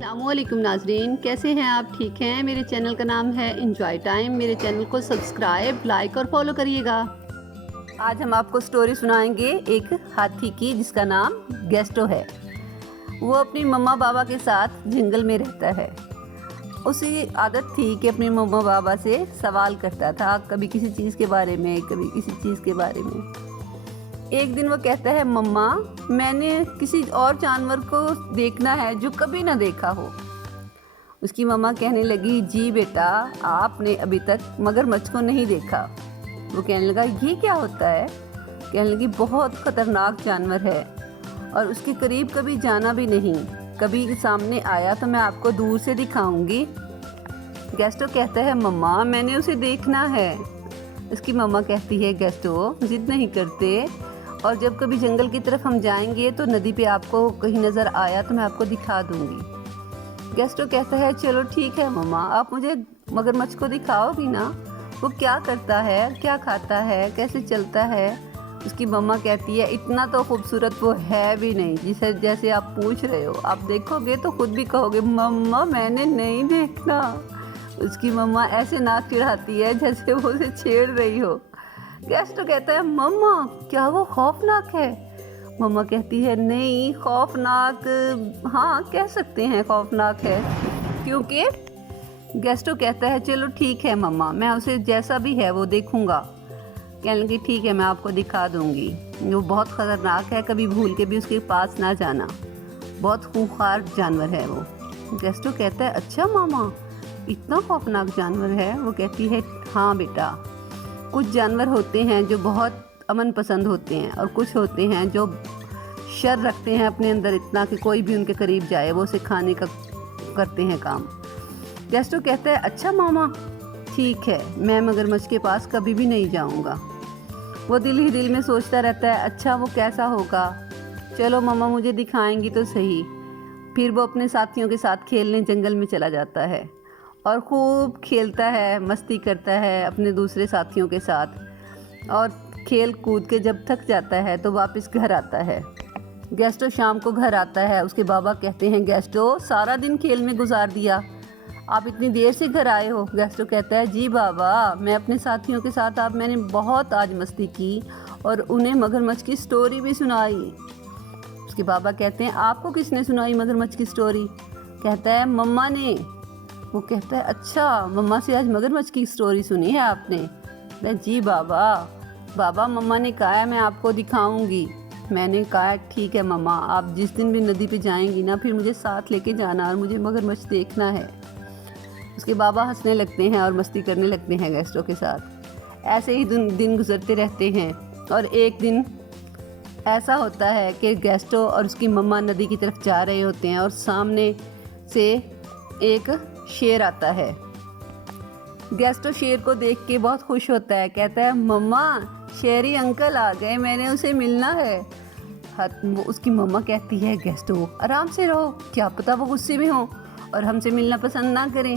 अस्सलामुअलैकुम नाजरीन, कैसे हैं आप? ठीक हैं। मेरे चैनल का नाम है इंजॉय टाइम। मेरे चैनल को सब्सक्राइब, लाइक और फॉलो करिएगा। आज हम आपको स्टोरी सुनाएंगे एक हाथी की जिसका नाम गेस्टो है। वो अपनी मम्मा बाबा के साथ जंगल में रहता है। उसी आदत थी कि अपनी मम्मा बाबा से सवाल करता था, कभी किसी चीज़ के बारे में, कभी किसी चीज़ के बारे में। एक दिन वो कहता है, मम्मा मैंने किसी और जानवर को देखना है जो कभी ना देखा हो। उसकी मम्मा कहने लगी, जी बेटा, आपने अभी तक मगरमच्छ को नहीं देखा। वो कहने लगा, ये क्या होता है? कहने लगी, बहुत ख़तरनाक जानवर है और उसके करीब कभी जाना भी नहीं। कभी सामने आया तो मैं आपको दूर से दिखाऊंगी। गेस्टो कहता है, मम्मा मैंने उसे देखना है। उसकी मम्मा कहती है, गेस्टो जिद नहीं करते, और जब कभी जंगल की तरफ हम जाएंगे तो नदी पे आपको कहीं नज़र आया तो मैं आपको दिखा दूंगी। गेस्टो कहता है, चलो ठीक है मम्मा, आप मुझे मगरमच्छ को दिखाओगी ना? वो क्या करता है, क्या खाता है, कैसे चलता है? उसकी मम्मा कहती है, इतना तो खूबसूरत वो है भी नहीं जिसे जैसे आप पूछ रहे हो। आप देखोगे तो खुद भी कहोगे, मम्मा मैंने नहीं देखना। उसकी मम्मा ऐसे नाक चिढ़ाती है जैसे वो उसे छेड़ रही हो। गेस्टो कहता है, मम्मा क्या वो खौफनाक है? मम्मा कहती है, नहीं खौफनाक, हाँ कह सकते हैं खौफनाक है। क्योंकि गेस्टो कहता है, चलो ठीक है मम्मा, मैं उसे जैसा भी है वो देखूंगा। कहने लगी, ठीक है मैं आपको दिखा दूंगी। वो बहुत ख़तरनाक है, कभी भूल के भी उसके पास ना जाना। बहुत खूंखार जानवर है वो। गेस्टो कहता है, अच्छा मामा इतना खौफनाक जानवर है? वो कहती है, हाँ बेटा, कुछ जानवर होते हैं जो बहुत अमन पसंद होते हैं और कुछ होते हैं जो शर रखते हैं अपने अंदर इतना कि कोई भी उनके करीब जाए वो उसे खाने का करते हैं काम। गेस्टो कहता है, अच्छा मामा ठीक है, मैं मगरमच्छ के पास कभी भी नहीं जाऊंगा। वो दिल ही दिल में सोचता रहता है, अच्छा वो कैसा होगा, चलो मामा मुझे दिखाएंगी तो सही। फिर वो अपने साथियों के साथ खेलने जंगल में चला जाता है और खूब खेलता है, मस्ती करता है अपने दूसरे साथियों के साथ, और खेल कूद के जब थक जाता है तो वापस घर आता है। गेस्टो शाम को घर आता है। उसके बाबा कहते हैं, गेस्टो सारा दिन खेल में गुजार दिया, आप इतनी देर से घर आए हो? गेस्टो कहता है, जी बाबा मैं अपने साथियों के साथ मैंने बहुत आज मस्ती की और उन्हें मगरमच्छ की स्टोरी भी सुनाई। उसके बाबा कहते हैं, आपको किसने सुनाई मगरमच्छ की स्टोरी? कहता है, मम्मा ने। वो कहता है, अच्छा मम्मा से आज मगरमच्छ की स्टोरी सुनी है आपने? जी बाबा मम्मा ने कहा है मैं आपको दिखाऊंगी। मैंने कहा, ठीक है मम्मा, आप जिस दिन भी नदी पे जाएंगी ना फिर मुझे साथ लेके जाना और मुझे मगरमच्छ देखना है। उसके बाबा हंसने लगते हैं और मस्ती करने लगते हैं गेस्टो के साथ। ऐसे ही दिन गुजरते रहते हैं और एक दिन ऐसा होता है कि गेस्टो और उसकी मम्मा नदी की तरफ जा रहे होते हैं और सामने से एक शेर आता है। गेस्टो शेर को देख के बहुत खुश होता है, कहता है, मम्मा शेरी अंकल आ गए, मैंने उसे मिलना है। उसकी मम्मा कहती है, गेस्टो आराम से रहो, क्या पता वो गुस्से में हो और हमसे मिलना पसंद ना करें।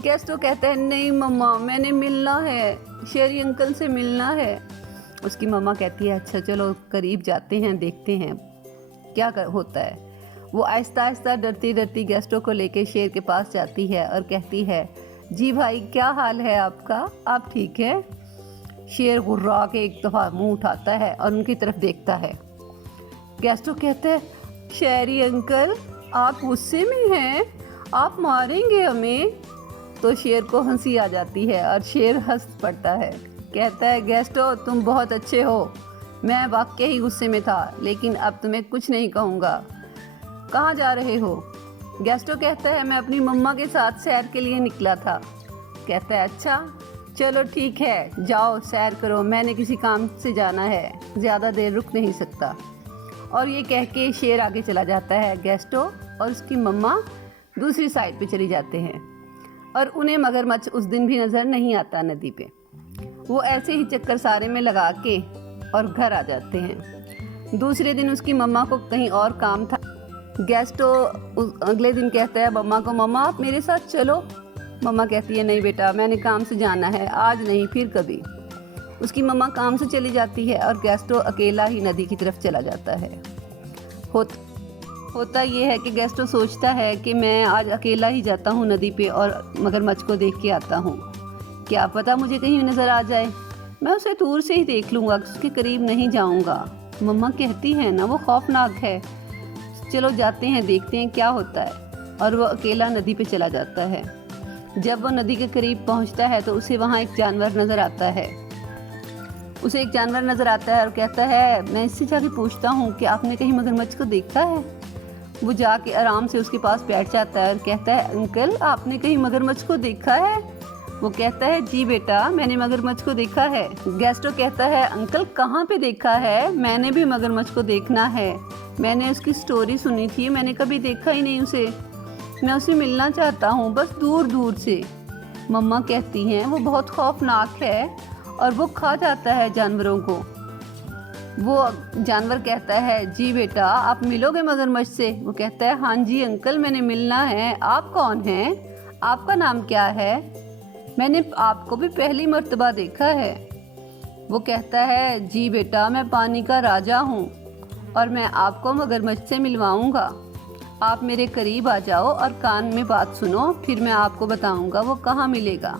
गेस्टो कहता है, नहीं मम्मा मैंने मिलना है, शेरी अंकल से मिलना है। उसकी मम्मा कहती है, अच्छा चलो करीब जाते हैं, देखते हैं क्या होता है। वो आहिस्ता आहिस्ता डरती डरती गेस्टो को लेके शेर के पास जाती है और कहती है, जी भाई क्या हाल है आपका, आप ठीक है? शेर गुर्रा के एक दफ़ा मुंह उठाता है और उनकी तरफ देखता है। गेस्टो कहते हैं, शेरी अंकल आप गुस्से में हैं, आप मारेंगे हमें? तो शेर को हंसी आ जाती है और शेर हंस पड़ता है। कहता है, गेस्टो तुम बहुत अच्छे हो, मैं वाकई ही गुस्से में था लेकिन अब तुम्हें कुछ नहीं कहूँगा। कहाँ जा रहे हो? गेस्टो कहता है, मैं अपनी मम्मा के साथ सैर के लिए निकला था। कहता है, अच्छा चलो ठीक है, जाओ सैर करो, मैंने किसी काम से जाना है, ज़्यादा देर रुक नहीं सकता। और ये कह के शेर आगे चला जाता है। गेस्टो और उसकी मम्मा दूसरी साइड पे चली जाते हैं और उन्हें मगरमच्छ उस दिन भी नज़र नहीं आता नदी पे। वो ऐसे ही चक्कर सारे में लगा के और घर आ जाते हैं। दूसरे दिन उसकी मम्मा को कहीं और काम था। गेस्टो अगले दिन कहता है मम्मा को, मम्मा आप मेरे साथ चलो। मम्मा कहती है, नहीं बेटा मैंने काम से जाना है, आज नहीं फिर कभी। उसकी मम्मा काम से चली जाती है और गेस्टो अकेला ही नदी की तरफ चला जाता है। होता ये है कि गेस्टो सोचता है कि मैं आज अकेला ही जाता हूँ नदी पे और मगरमच्छ को देख के आता हूँ, क्या पता मुझे कहीं नज़र आ जाए, मैं उसे दूर से ही देख लूँगा, उसके करीब नहीं जाऊँगा। मम्मा कहती है ना वो खौफनाक है, चलो जाते हैं देखते हैं क्या होता है। और वो अकेला नदी पे चला जाता है। जब वो नदी के करीब पहुँचता है तो उसे वहाँ एक जानवर नज़र आता है। उसे एक जानवर नज़र आता है और कहता है, मैं इससे जाके पूछता हूँ कि आपने कहीं मगरमच्छ को देखा है। वो जाके आराम से उसके पास बैठ जाता है और कहता है, अंकल आपने कहीं मगरमच्छ को देखा है? वो कहता है, जी बेटा मैंने मगरमच्छ को देखा है। गेस्टो कहता है, अंकल कहाँ पे देखा है? मैंने भी मगरमच्छ को देखना है, मैंने उसकी स्टोरी सुनी थी, मैंने कभी देखा ही नहीं उसे, मैं उसे मिलना चाहता हूँ बस दूर दूर से। मम्मा कहती हैं वो बहुत खौफनाक है और वो खा जाता है जानवरों को। वो जानवर कहता है, जी बेटा आप मिलोगे मगरमच्छ से? वो कहता है, हाँ जी अंकल मैंने मिलना है। आप कौन हैं? आपका नाम क्या है? मैंने आपको भी पहली मर्तबा देखा है। वो कहता है, जी बेटा मैं पानी का राजा हूँ और मैं आपको मगरमच्छ से मिलवाऊँगा। आप मेरे करीब आ जाओ और कान में बात सुनो, फिर मैं आपको बताऊँगा वो कहाँ मिलेगा।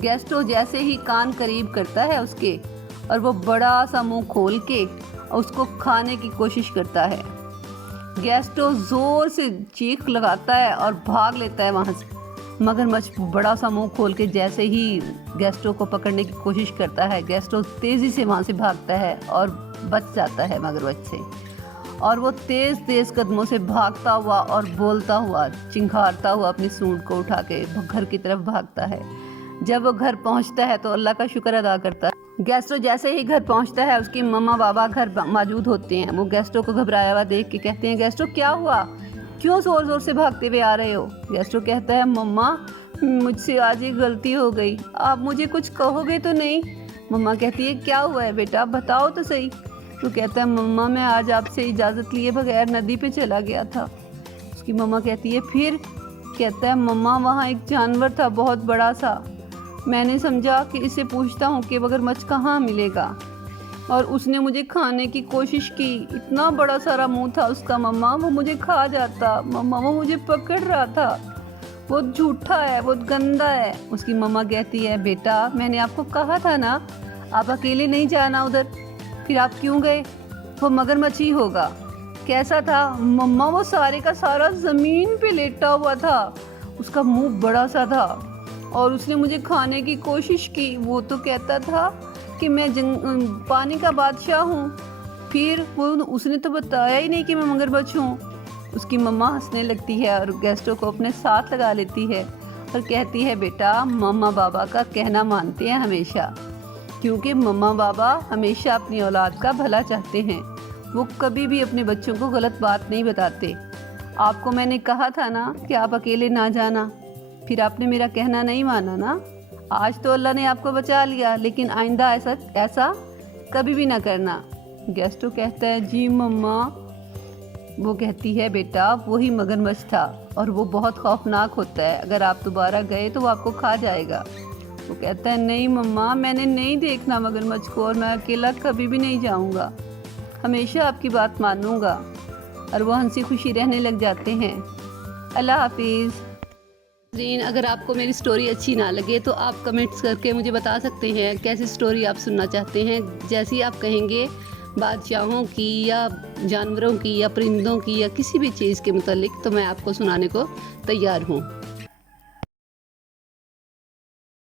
गेस्टो जैसे ही कान करीब करता है उसके और वो बड़ा सा मुंह खोल के उसको खाने की कोशिश करता है। गेस्टो ज़ोर से चीख लगाता है और भाग लेता है वहाँ से। मगरमच्छ बड़ा सा मुंह खोल के जैसे ही गेस्टो को पकड़ने की कोशिश करता है, गेस्टो तेज़ी से वहाँ से भागता है और बच जाता है मगरमच्छ से। और वो तेज़ तेज़ कदमों से भागता हुआ और बोलता हुआ, चिंघाड़ता हुआ अपनी सूंड को उठा के घर की तरफ भागता है। जब वो घर पहुँचता है तो अल्लाह का शुक्र अदा करता है। गेस्टो जैसे ही घर पहुंचता है उसकी मम्मा बाबा घर मौजूद होते हैं। वो गेस्टो को घबराया हुआ देख के कहते हैं, गेस्टो क्या हुआ, क्यों ज़ोर ज़ोर से भागते हुए आ रहे हो? गेस्टो कहता है, मम्मा मुझसे आज ये गलती हो गई, आप मुझे कुछ कहोगे तो नहीं? मम्मा कहती है, क्या हुआ है बेटा बताओ तो सही। तो कहता है, मम्मा मैं आज आपसे इजाज़त लिए बगैर नदी पे चला गया था। उसकी मम्मा कहती है, फिर? कहता है, मम्मा वहाँ एक जानवर था बहुत बड़ा सा, मैंने समझा कि इसे पूछता हूँ कि मगरमच्छ कहाँ मिलेगा, और उसने मुझे खाने की कोशिश की, इतना बड़ा सारा मुंह था उसका मम्मा, वो मुझे खा जाता। मम्मा वो मुझे पकड़ रहा था, वो झूठा है, वो गंदा है। उसकी मम्मा कहती है, बेटा मैंने आपको कहा था ना आप अकेले नहीं जाना उधर, फिर आप क्यों गए? वो मगरमच्छ ही होगा। कैसा था? मम्मा वो सारे का सारा ज़मीन पे लेटा हुआ था, उसका मुँह बड़ा सा था और उसने मुझे खाने की कोशिश की। वो तो कहता था कि मैं पानी का बादशाह हूँ, फिर वो उसने तो बताया ही नहीं कि मैं मगरमच्छ हूँ। उसकी मम्मा हंसने लगती है और गेस्टो को अपने साथ लगा लेती है और कहती है, बेटा मम्मा बाबा का कहना मानते हैं हमेशा, क्योंकि मम्मा बाबा हमेशा अपनी औलाद का भला चाहते हैं, वो कभी भी अपने बच्चों को गलत बात नहीं बताते। आपको मैंने कहा था ना कि आप अकेले ना जाना, फिर आपने मेरा कहना नहीं माना ना। आज तो अल्लाह ने आपको बचा लिया, लेकिन आइंदा ऐसा कभी भी ना करना। गेस्टो कहता है, जी मम्मा। वो कहती है, बेटा वही मगरमच्छ था और वो बहुत खौफनाक होता है, अगर आप दोबारा गए तो वो आपको खा जाएगा। वो कहता है, नहीं मम्मा मैंने नहीं देखना मगरमच्छ को और मैं अकेला कभी भी नहीं जाऊंगा, हमेशा आपकी बात मानूंगा। और वो हंसी खुशी रहने लग जाते हैं। अल्लाह हाफिज़। अगर आपको मेरी स्टोरी अच्छी ना लगे तो आप कमेंट्स करके मुझे बता सकते हैं कैसी स्टोरी आप सुनना चाहते हैं। जैसी आप कहेंगे, बादशाहों की या जानवरों की या परिंदों की या किसी भी चीज़ के मुतालिक, तो मैं आपको सुनाने को तैयार हूँ।